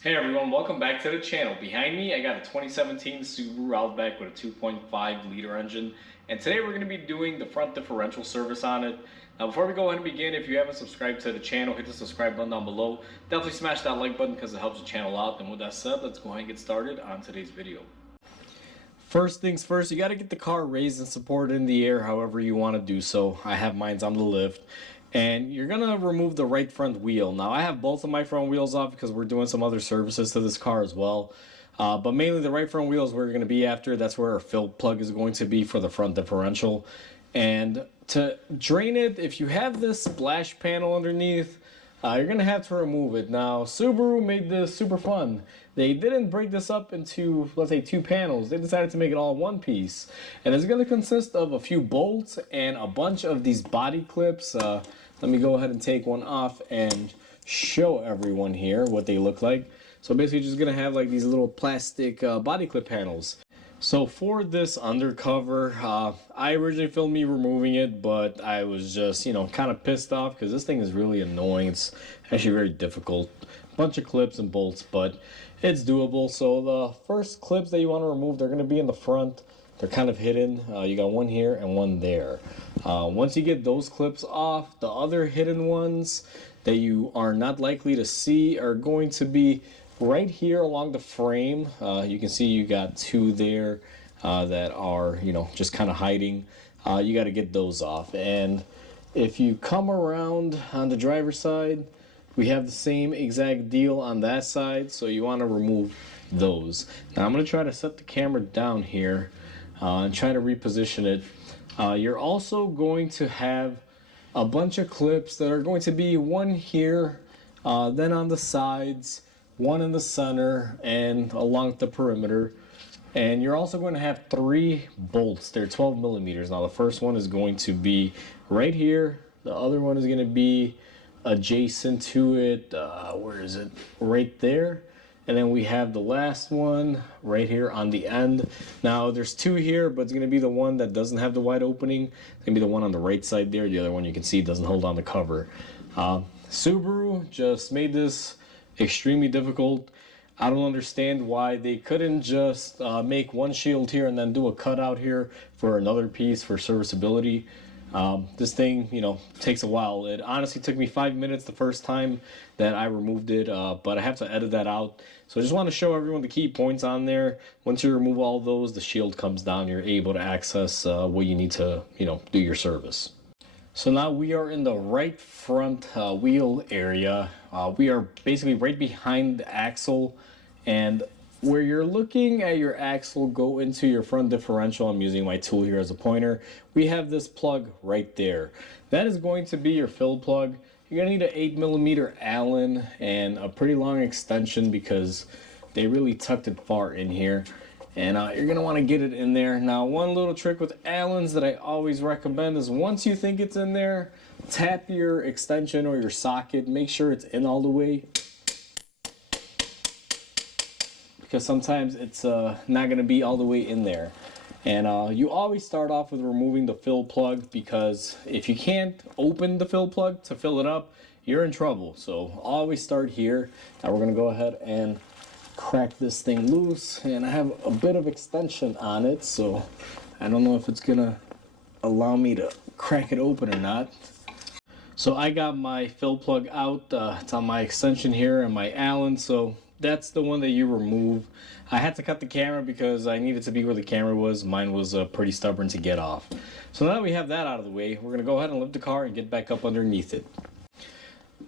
Hey everyone, welcome back to the channel. Behind me, I got a 2017 Subaru Outback with a 2.5 liter engine, and today we're going to be doing the front differential service on it. Now before we go ahead and begin, if you haven't subscribed to the channel, hit the subscribe button down below. Definitely smash that like button because it helps the channel out. And with that said, let's go ahead and get started on today's video. First things first, you got to get the car raised and supported in the air however you want to do so. I have mine's on the lift. And you're going to remove the right front wheel. Now, I have both of my front wheels off because we're doing some other services to this car as well. But mainly the right front wheel is where you're going to be after. That's where our fill plug is going to be for the front differential. And to drain it, if you have this splash panel underneath, you're going to have to remove it. Now, Subaru made this super fun. They didn't break this up into, let's say, two panels. They decided to make it all one piece. And it's going to consist of a few bolts and a bunch of these body clips. Let me go ahead and take one off and show everyone here what they look like. So basically just going to have like these little plastic body clip panels. So for this Undercover, I originally filmed me removing it, but I was just, kind of pissed off because this thing is really annoying. It's actually very difficult. Bunch of clips and bolts, but it's doable. So the first clips that you want to remove, they're going to be in the front. They're kind of hidden. You got one here and one there. Once you get those clips off, the other hidden ones that you are not likely to see are going to be right here along the frame. You can see you got two there that are, just kind of hiding. You got to get those off. And if you come around on the driver's side, we have the same exact deal on that side. So you want to remove those. Now I'm going to try to set the camera down here and try to reposition it. You're also going to have a bunch of clips that are going to be one here, then on the sides, one in the center, and along the perimeter. And you're also going to have three bolts. They're 12 millimeters. Now the first one is going to be right here. The other one is going to be adjacent to it. Where is it? Right there. And then we have the last one right here on the end. Now there's two here, but it's going to be the one that doesn't have the wide opening. It's going to be the one on the right side there. The other one you can see doesn't hold on the cover. Subaru just made this extremely difficult. I don't understand why they couldn't just make one shield here and then do a cutout here for another piece for serviceability. This thing, takes a while. It honestly took me 5 minutes the first time that I removed it, but I have to edit that out. So I just want to show everyone the key points on there. Once you remove all those, the shield comes down. You're able to access what you need to, do your service. So now we are in the right front wheel area. We are basically right behind the axle, and where you're looking at your axle go into your front differential, I'm using my tool here as a pointer, we have this plug right there. That is going to be your fill plug. You're going to need an 8 millimeter Allen and a pretty long extension because they really tucked it far in here. And you're going to want to get it in there. Now, one little trick with Allens that I always recommend is once you think it's in there, tap your extension or your socket. Make sure it's in all the way, because sometimes it's not going to be all the way in there. And you always start off with removing the fill plug, because if you can't open the fill plug to fill it up, you're in trouble. So always start here. Now we're going to go ahead and crack this thing loose, and I have a bit of extension on it, so I don't know if it's gonna allow me to crack it open or not. So I got my fill plug out. It's on my extension here and my Allen, so that's the one that you remove. I had to cut the camera because I needed to be where the camera was. Mine was pretty stubborn to get off. So now that we have that out of the way, we're gonna go ahead and lift the car and get back up underneath it.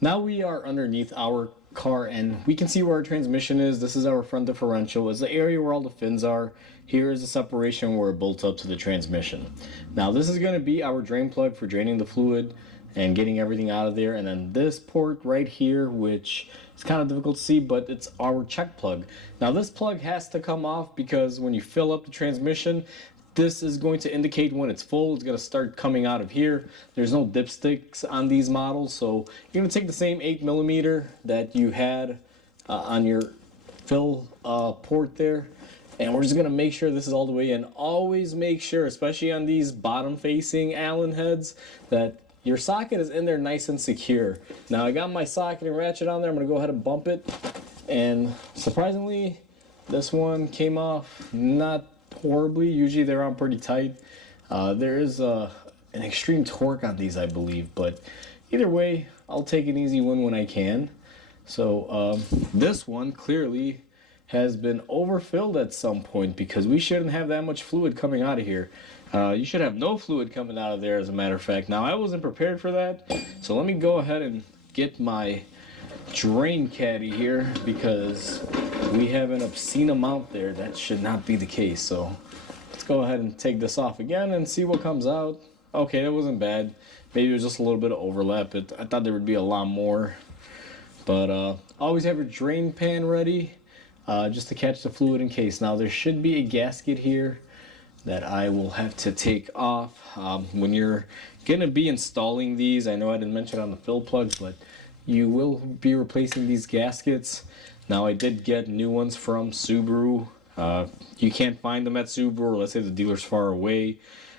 Now we are underneath our car and we can see where our transmission is. This is our front differential. It's the area where all the fins are. Here is the separation where it bolts up to the transmission. Now this is going to be our drain plug for draining the fluid and getting everything out of there. And then this port right here, which is kind of difficult to see, but it's our check plug. Now this plug has to come off because when you fill up the transmission, this is going to indicate when it's full. It's going to start coming out of here. There's no dipsticks on these models, so you're going to take the same 8 millimeter that you had on your fill port there, and we're just going to make sure this is all the way in. Always make sure, especially on these bottom facing Allen heads, that your socket is in there nice and secure. Now I got my socket and ratchet on there. I'm going to go ahead and bump it, and surprisingly, this one came off not horribly. Usually they're on pretty tight. There is an extreme torque on these, I believe, but either way, I'll take an easy one when I can. So this one clearly has been overfilled at some point because we shouldn't have that much fluid coming out of here. You should have no fluid coming out of there, as a matter of fact. Now, I wasn't prepared for that, so let me go ahead and get my drain caddy here because we have an obscene amount there. That should not be the case. So let's go ahead and take this off again and see what comes out. Okay, that wasn't bad. Maybe it was just a little bit of overlap. I thought there would be a lot more. But always have your drain pan ready just to catch the fluid in case. Now, there should be a gasket here that I will have to take off. When you're going to be installing these, I know I didn't mention it on the fill plugs, but you will be replacing these gaskets. Now, I did get new ones from Subaru. You can't find them at Subaru, or let's say the dealer's far away.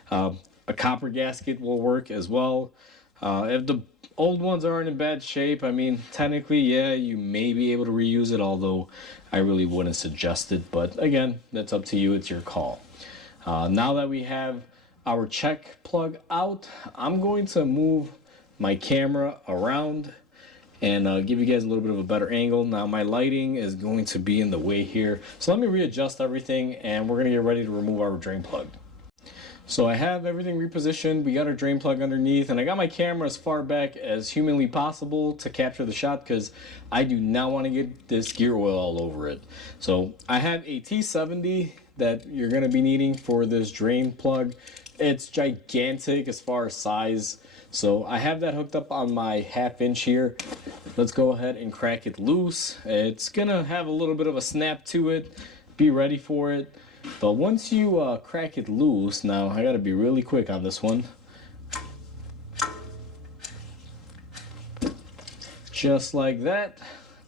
A copper gasket will work as well. If the old ones aren't in bad shape, I mean, technically, yeah, you may be able to reuse it, although I really wouldn't suggest it. But again, that's up to you. It's your call. Now that we have our check plug out, I'm going to move my camera around and give you guys a little bit of a better angle. Now, my lighting is going to be in the way here. So let me readjust everything and we're going to get ready to remove our drain plug. So I have everything repositioned. We got our drain plug underneath, and I got my camera as far back as humanly possible to capture the shot because I do not want to get this gear oil all over it. So I have a T70 that you're going to be needing for this drain plug. It's gigantic as far as size. So I have that hooked up on my 1/2 inch here. Let's go ahead and crack it loose. It's going to have a little bit of a snap to it. Be ready for it. But once you crack it loose, now I gotta be really quick on this one. Just like that,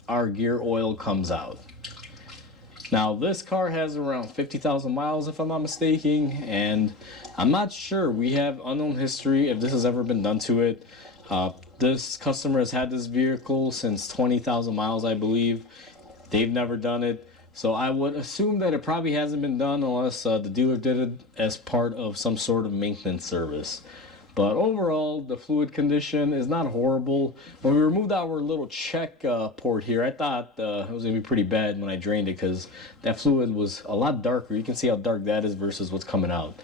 our gear oil comes out. Now this car has around 50,000 miles if I'm not mistaken, and I'm not sure, we have unknown history if this has ever been done to it. This customer has had this vehicle since 20,000 miles, I believe. They've never done it. So I would assume that it probably hasn't been done unless the dealer did it as part of some sort of maintenance service. But overall, the fluid condition is not horrible. When we removed our little check port here, I thought it was going to be pretty bad when I drained it because that fluid was a lot darker. You can see how dark that is versus what's coming out.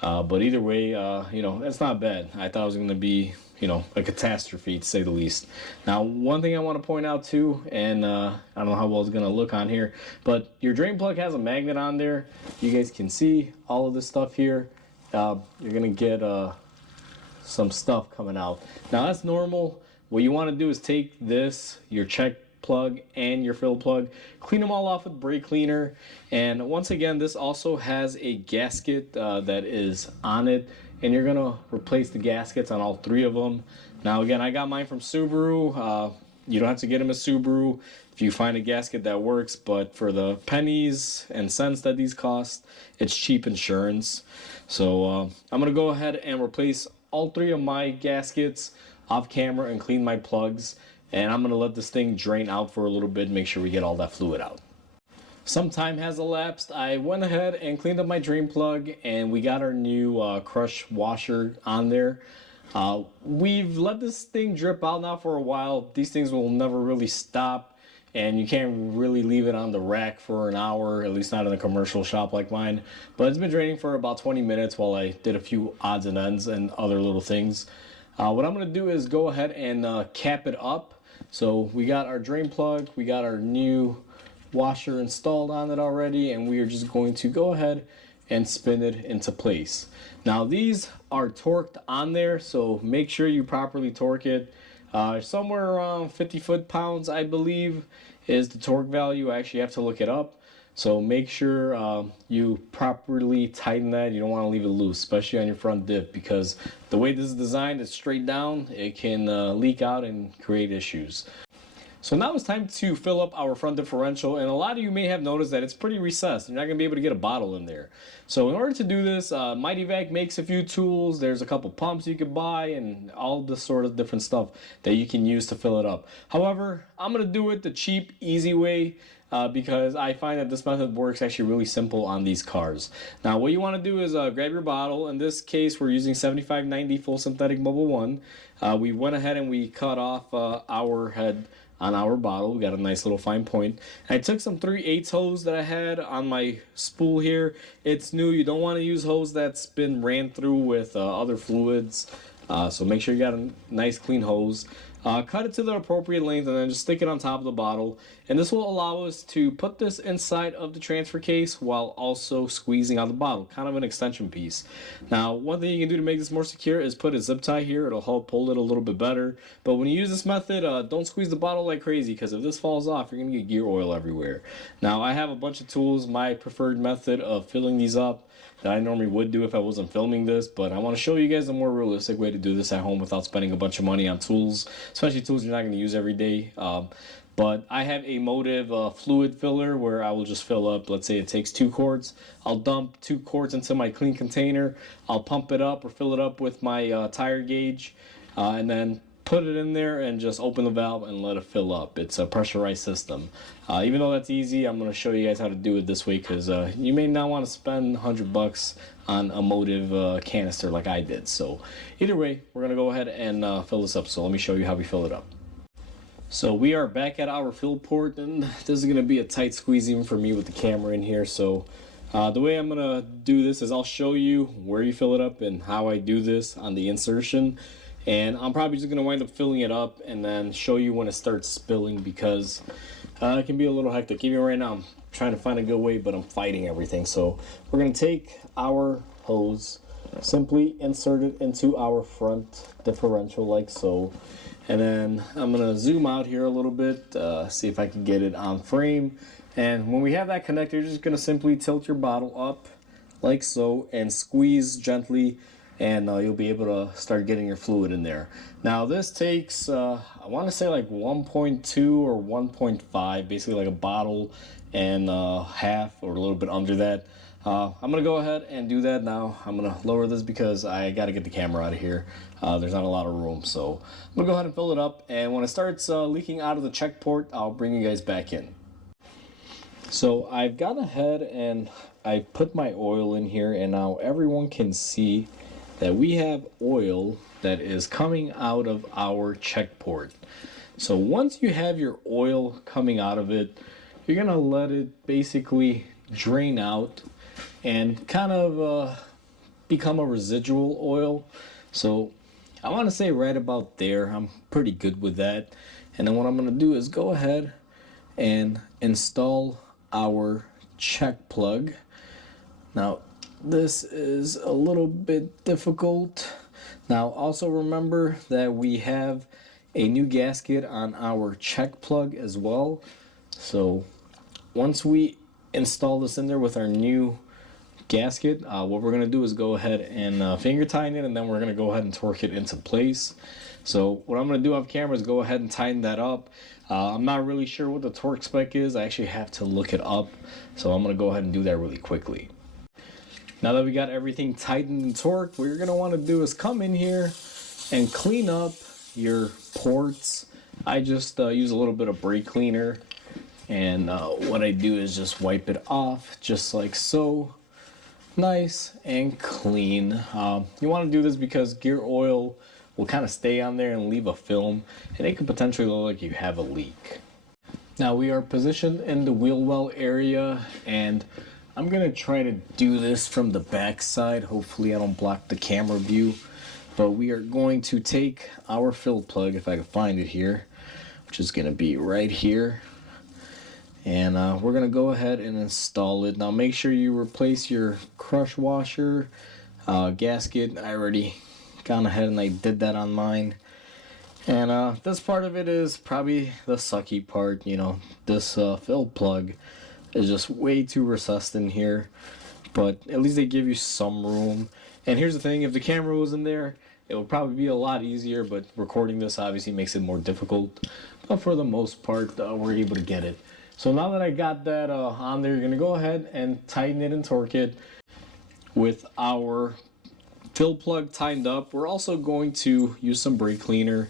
But either way, you know, it's not bad. I thought it was going to be, you know, a catastrophe to say the least. Now, one thing I want to point out too, and I don't know how well it's going to look on here, but your drain plug has a magnet on there. You guys can see all of this stuff here. You're going to get some stuff coming out. Now, that's normal. What you want to do is take this, your check plug and your fill plug, clean them all off with brake cleaner. And once again, this also has a gasket that is on it, and you're gonna replace the gaskets on all 3 of them. Now again, I got mine from Subaru. You don't have to get them at Subaru if you find a gasket that works, but for the pennies and cents that these cost, it's cheap insurance. So I'm gonna go ahead and replace all 3 of my gaskets off camera and clean my plugs. And I'm going to let this thing drain out for a little bit, make sure we get all that fluid out. Some time has elapsed. I went ahead and cleaned up my drain plug, and we got our new crush washer on there. We've let this thing drip out now for a while. These things will never really stop, and you can't really leave it on the rack for an hour, at least not in a commercial shop like mine. But it's been draining for about 20 minutes while I did a few odds and ends and other little things. What I'm going to do is go ahead and cap it up. So we got our drain plug, we got our new washer installed on it already, and we are just going to go ahead and spin it into place. Now these are torqued on there, so make sure you properly torque it. Somewhere around 50 foot-pounds, I believe, is the torque value. I actually have to look it up. So make sure you properly tighten that. You don't want to leave it loose, especially on your front diff, because the way this is designed, it's straight down. It can leak out and create issues. So now it's time to fill up our front differential, and a lot of you may have noticed that it's pretty recessed. You're not going to be able to get a bottle in there. So in order to do this, Mighty Vac makes a few tools. There's a couple pumps you could buy and all this sort of different stuff that you can use to fill it up. However, I'm going to do it the cheap, easy way. Because I find that this method works actually really simple on these cars. Now, what you want to do is grab your bottle. In this case, we're using 7590 full synthetic Bubble 1. We went ahead and we cut off our head on our bottle. We got a nice little fine point. I took some 3/8 hose that I had on my spool here. It's new. You don't want to use hose that's been ran through with other fluids. So make sure you got a nice clean hose. Cut it to the appropriate length and then just stick it on top of the bottle. And this will allow us to put this inside of the transfer case while also squeezing out the bottle, kind of an extension piece. Now, one thing you can do to make this more secure is put a zip tie here. It'll help hold it a little bit better. But when you use this method, don't squeeze the bottle like crazy, because if this falls off, you're going to get gear oil everywhere. Now, I have a bunch of tools. My preferred method of filling these up that I normally would do if I wasn't filming this, but I want to show you guys a more realistic way to do this at home without spending a bunch of money on tools, especially tools you're not going to use every day. But I have a Motive fluid filler where I will just fill up, let's say it takes 2 quarts. I'll dump 2 quarts into my clean container. I'll pump it up or fill it up with my tire gauge, and then put it in there and just open the valve and let it fill up. It's a pressurized system. Even though that's easy, I'm going to show you guys how to do it this way, because you may not want to spend $100 on a Motive canister like I did. So either way, we're going to go ahead and fill this up. So let me show you how we fill it up. So we are back at our fill port, and this is going to be a tight squeeze even for me with the camera in here. So the way I'm going to do this is I'll show you where you fill it up and how I do this on the insertion. And I'm probably just going to wind up filling it up and then show you when it starts spilling, because it can be a little hectic. Even right now, I'm trying to find a good way, but I'm fighting everything. So we're going to take our hose, simply insert it into our front differential like so. And then I'm going to zoom out here a little bit, see if I can get it on frame. And when we have that connector, you're just going to simply tilt your bottle up like so and squeeze gently, and you'll be able to start getting your fluid in there. Now this takes, I want to say like 1.2 or 1.5, basically like a bottle and half or a little bit under that. I'm going to go ahead and do that now. I'm going to lower this because I got to get the camera out of here. There's not a lot of room. So I'm going to go ahead and fill it up, and when it starts leaking out of the check port, I'll bring you guys back in. So I've gone ahead and I put my oil in here, and now everyone can see that we have oil that is coming out of our check port. So once you have your oil coming out of it, you're gonna let it basically drain out and kind of become a residual oil. So I want to say right about there, I'm pretty good with that. And then what I'm gonna do is go ahead and install our check plug. Now this is a little bit difficult. Now also remember that we have a new gasket on our check plug as well. So once we install this in there with our new gasket, what we're going to do is go ahead and finger tighten it, and then we're going to go ahead and torque it into place. So what I'm going to do off camera is go ahead and tighten that up. I'm not really sure what the torque spec is. I actually have to look it up, so I'm going to go ahead and do that really quickly. Now that we got everything tightened and torqued, what you're going to want to do is come in here and clean up your ports. I just use a little bit of brake cleaner, and what I do is just wipe it off just like so. Nice and clean. You want to do this because gear oil will kind of stay on there and leave a film, and it could potentially look like you have a leak. Now we are positioned in the wheel well area, and I'm gonna try to do this from the back side. Hopefully I don't block the camera view, but we are going to take our fill plug, if I can find it here, which is gonna be right here, and we're gonna go ahead and install it. Now make sure you replace your crush washer gasket. I already gone ahead and I did that on mine. And this part of it is probably the sucky part. You know, this fill plug is just way too recessed in here, but at least they give you some room. And here's the thing, if the camera was in there, it would probably be a lot easier, but recording this obviously makes it more difficult. but for the most part, we're able to get it. So now that I got that on there, you're gonna go ahead and tighten it and torque it with our fill plug tightened up. We're also going to use some brake cleaner.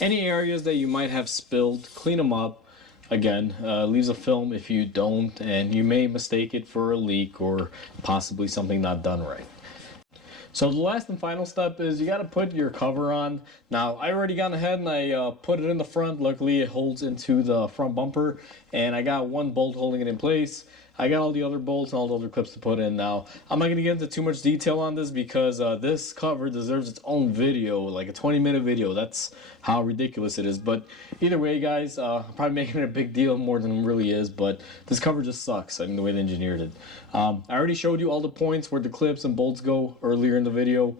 Any areas that you might have spilled, clean them up. Again, leaves a film if you don't, and you may mistake it for a leak or possibly something not done right. So the last and final step is you got to put your cover on. Now I already gone ahead and I put it in the front. Luckily it holds into the front bumper, and I got one bolt holding it in place. I got all the other bolts and all the other clips to put in. Now I'm not going to get into too much detail on this because this cover deserves its own video, like a 20-minute video. That's how ridiculous it is. But either way, guys, I'm probably making it a big deal more than it really is, but this cover just sucks. I mean, the way they engineered it. I already showed you all the points where the clips and bolts go earlier in the video,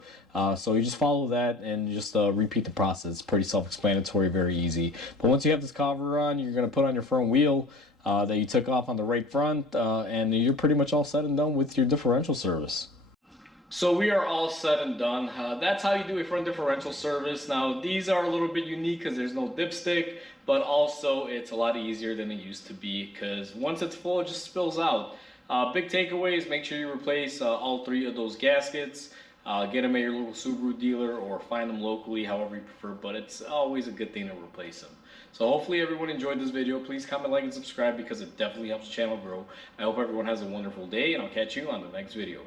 so you just follow that and just repeat the process. It's pretty self-explanatory, very easy. But once you have this cover on, you're going to put on your front wheel that you took off on the right front, and you're pretty much all set and done with your differential service. So we are all set and done. That's how you do a front differential service. Now these are a little bit unique because there's no dipstick, but also it's a lot easier than it used to be because once it's full it just spills out. Big takeaways, make sure you replace all 3 of those gaskets. Get them at your local Subaru dealer or find them locally, however you prefer, but it's always a good thing to replace them. So hopefully everyone enjoyed this video. Please comment, like, and subscribe because it definitely helps the channel grow. I hope everyone has a wonderful day, and I'll catch you on the next video.